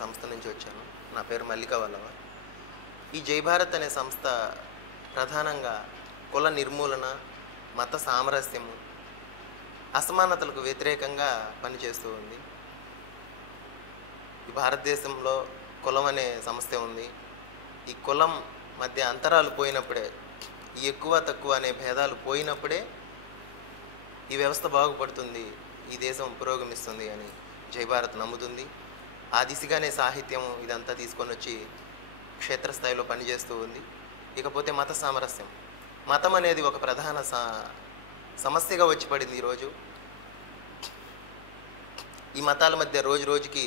సంస్థ నుంచి వచ్చాను. నా పేరు మల్లికా వల్లవ. ఈ జై భారత్ అనే సంస్థ ప్రధానంగా కుల నిర్మూలన, మత సామరస్యము, అసమానతలకు వ్యతిరేకంగా పనిచేస్తూ ఉంది. ఈ భారతదేశంలో కులం అనే సమస్య ఉంది. ఈ కులం మధ్య అంతరాలు పోయినప్పుడే, ఈ ఎక్కువ తక్కువ అనే భేదాలు పోయినప్పుడే ఈ వ్యవస్థ బాగుపడుతుంది, ఈ దేశం పురోగమిస్తుంది అని జై భారత్ నమ్ముతుంది. ఆ దిశగానే సాహిత్యం ఇదంతా తీసుకొని వచ్చి క్షేత్రస్థాయిలో పనిచేస్తూ ఉంది. ఇకపోతే మత సామరస్యం, మతం అనేది ఒక ప్రధాన సమస్యగా వచ్చి పడింది ఈరోజు. ఈ మతాల మధ్య రోజు రోజుకి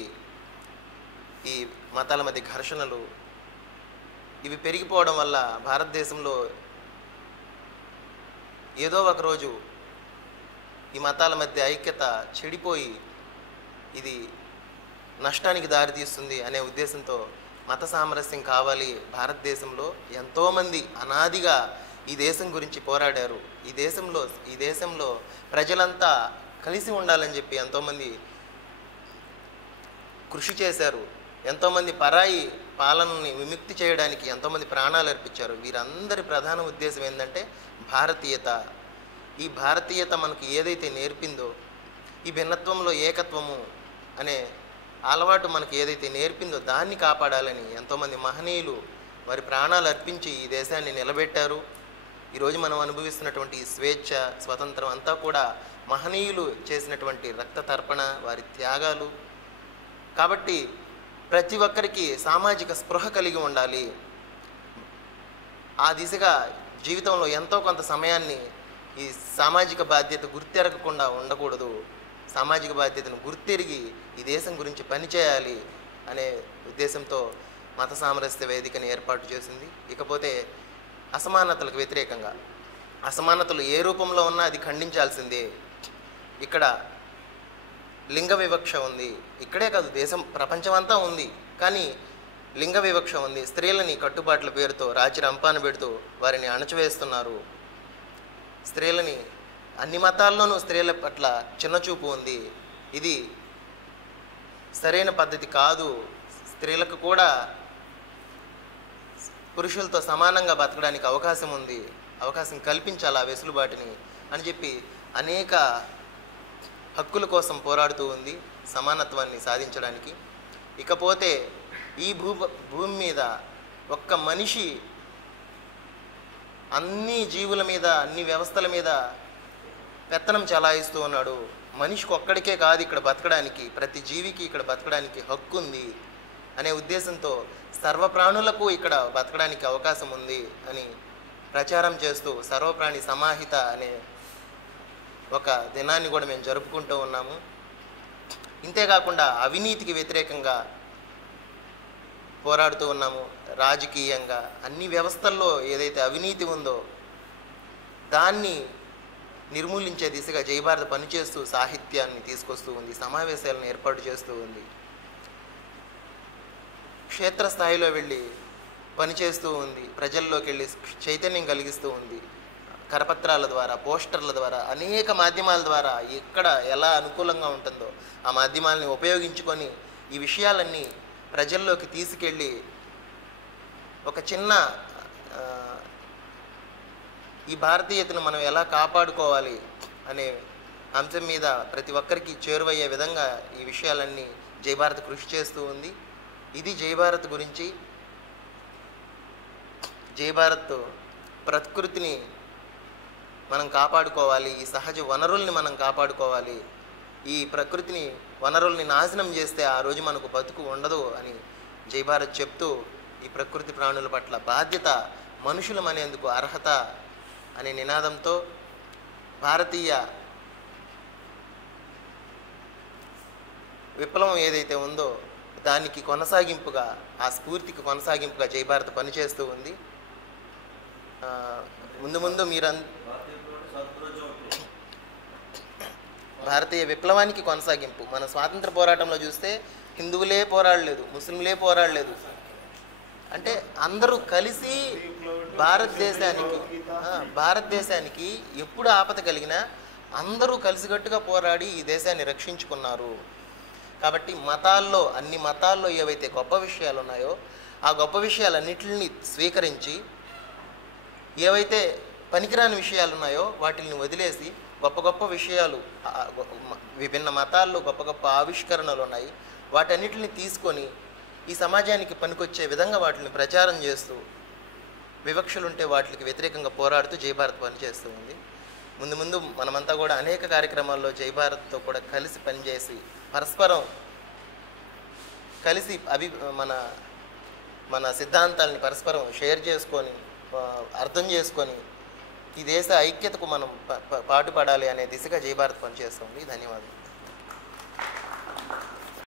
ఈ మతాల మధ్య ఘర్షణలు ఇవి పెరిగిపోవడం వల్ల భారతదేశంలో ఏదో ఒక రోజు ఈ మతాల మధ్య ఐక్యత చెడిపోయి ఇది నష్టానికి దారితీస్తుంది అనే ఉద్దేశంతో మత సామరస్యం కావాలి. భారతదేశంలో ఎంతోమంది అనాదిగా ఈ దేశం గురించి పోరాడారు. ఈ దేశంలో ప్రజలంతా కలిసి ఉండాలని చెప్పి ఎంతోమంది కృషి చేశారు. ఎంతోమంది పరాయి పాలనని విముక్తి చేయడానికి ఎంతోమంది ప్రాణాలు అర్పించారు. వీరందరి ప్రధాన ఉద్దేశం ఏంటంటే భారతీయత. ఈ భారతీయత మనకు ఏదైతే నేర్పిందో, ఈ భిన్నత్వంలో ఏకత్వము అనే అలవాటు మనకు ఏదైతే నేర్పిందో దాన్ని కాపాడాలని ఎంతోమంది మహనీయులు వారి ప్రాణాలు అర్పించి ఈ దేశాన్ని నిలబెట్టారు. ఈరోజు మనం అనుభవిస్తున్నటువంటి స్వేచ్ఛ, స్వతంత్రం అంతా కూడా మహనీయులు చేసినటువంటి రక్త తర్పణ, వారి త్యాగాలు. కాబట్టి ప్రతి ఒక్కరికి సామాజిక స్పృహ కలిగి ఉండాలి. ఆ దిశగా జీవితంలో ఎంతో కొంత సమయాన్ని ఈ సామాజిక బాధ్యత గుర్తెరగకుండా ఉండకూడదు. సామాజిక బాధ్యతను గుర్తెరిగి ఈ దేశం గురించి పనిచేయాలి అనే ఉద్దేశంతో మత సామరస్య వేదికని ఏర్పాటు చేసింది. ఇకపోతే అసమానతలకు వ్యతిరేకంగా, అసమానతలు ఏ రూపంలో ఉన్నా అది ఖండించాల్సిందే. ఇక్కడ లింగ వివక్ష ఉంది, ఇక్కడే కాదు దేశం ప్రపంచమంతా ఉంది. కానీ లింగ వివక్ష ఉంది. స్త్రీలని కట్టుబాట్ల పేరుతో రాచి రంపాన పెడుతూ వారిని అణచివేస్తున్నారు. స్త్రీలని అన్ని మతాల్లోనూ స్త్రీల పట్ల చిన్నచూపు ఉంది. ఇది సరైన పద్ధతి కాదు. స్త్రీలకు కూడా పురుషులతో సమానంగా బతకడానికి అవకాశం ఉంది, అవకాశం కల్పించాలి ఆ వెసులుబాటుని అని చెప్పి అనేక హక్కుల కోసం పోరాడుతూ ఉంది సమానత్వాన్ని సాధించడానికి. ఇకపోతే ఈ భూమి మీద ఒక్క మనిషి అన్ని జీవుల మీద, అన్ని వ్యవస్థల మీద పెత్తనం చలాయిస్తూ ఉన్నాడు. మనిషికి ఒక్కడికే కాదు ఇక్కడ బతకడానికి, ప్రతి జీవికి ఇక్కడ బతకడానికి హక్కు ఉంది అనే ఉద్దేశంతో సర్వప్రాణులకు ఇక్కడ బతకడానికి అవకాశం ఉంది అని ప్రచారం చేస్తూ సర్వప్రాణి సమాహిత అనే ఒక దినాన్ని కూడా మేము జరుపుకుంటూ ఉన్నాము. ఇంతేకాకుండా అవినీతికి వ్యతిరేకంగా పోరాడుతూ ఉన్నాము. రాజకీయంగా అన్ని వ్యవస్థల్లో ఏదైతే అవినీతి ఉందో దాన్ని నిర్మూలించే దిశగా జై భారత్ పనిచేస్తూ సాహిత్యాన్ని తీసుకొస్తూ ఉంది, సమావేశాలను ఏర్పాటు చేస్తూ ఉంది, క్షేత్రస్థాయిలో వెళ్ళి పనిచేస్తూ ఉంది, ప్రజల్లోకి వెళ్ళి చైతన్యం కలిగిస్తూ ఉంది. కరపత్రాల ద్వారా, పోస్టర్ల ద్వారా, అనేక మాధ్యమాల ద్వారా ఎక్కడ ఎలా అనుకూలంగా ఉంటుందో ఆ మాధ్యమాలని ఉపయోగించుకొని ఈ విషయాలన్నీ ప్రజల్లోకి తీసుకెళ్ళి ఒక చిన్న ఈ భారతీయతను మనం ఎలా కాపాడుకోవాలి అనే అంశం మీద ప్రతి ఒక్కరికి చేరువయ్యే విధంగా ఈ విషయాలన్నీ జై భారత్ కృషి చేస్తూ ఉంది. ఇది జై భారత్ గురించి. జై భారత్ ప్రకృతిని మనం కాపాడుకోవాలి, ఈ సహజ వనరుల్ని మనం కాపాడుకోవాలి. ఈ ప్రకృతిని, వనరుల్ని నాశనం చేస్తే ఆ రోజు మనకు బతుకు ఉండదు అని జై భారత్ చెప్తూ ఈ ప్రకృతి ప్రాణుల పట్ల బాధ్యత, మనుషులం అనేందుకు అర్హత అనే నినాదంతో భారతీయ విప్లవం ఏదైతే ఉందో దానికి కొనసాగింపుగా, ఆ స్ఫూర్తికి కొనసాగింపుగా జై భారత్ పనిచేస్తూ ఉంది. ముందు భారతీయ విప్లవానికి కొనసాగింపు. మన స్వాతంత్ర పోరాటంలో చూస్తే హిందువులే పోరాడలేదు, ముస్లింలే పోరాడలేదు. అంటే అందరూ కలిసి భారతదేశానికి ఎప్పుడు ఆపద కలిగినా అందరూ కలిసికట్టుగా పోరాడి ఈ దేశాన్ని రక్షించుకున్నారు. కాబట్టి మతాల్లో, అన్ని మతాల్లో ఏవైతే గొప్ప విషయాలు ఉన్నాయో ఆ గొప్ప విషయాలన్నిటిని స్వీకరించి, ఏవైతే పనికిరాని విషయాలు ఉన్నాయో వాటిని వదిలేసి గొప్ప గొప్ప విషయాలు, విభిన్న మతాల్లో గొప్ప గొప్ప ఆవిష్కరణలు ఉన్నాయి, వాటన్నిటిని తీసుకొని ఈ సమాజానికి పనికొచ్చే విధంగా వాటిని ప్రచారం చేస్తూ, వివక్షలుంటే వాటికి వ్యతిరేకంగా పోరాడుతూ జయభారత్ పనిచేస్తూ ఉంది. ముందు ముందు మనమంతా కూడా అనేక కార్యక్రమాల్లో జయభారత్తో కూడా కలిసి పనిచేసి, పరస్పరం కలిసి మన మన సిద్ధాంతాలని పరస్పరం షేర్ చేసుకొని, అర్థం చేసుకొని ఈ దేశ ఐక్యతకు మనం పాటుపడాలి అనే దిశగా జయభారత్ పనిచేస్తుంది. ధన్యవాదాలు.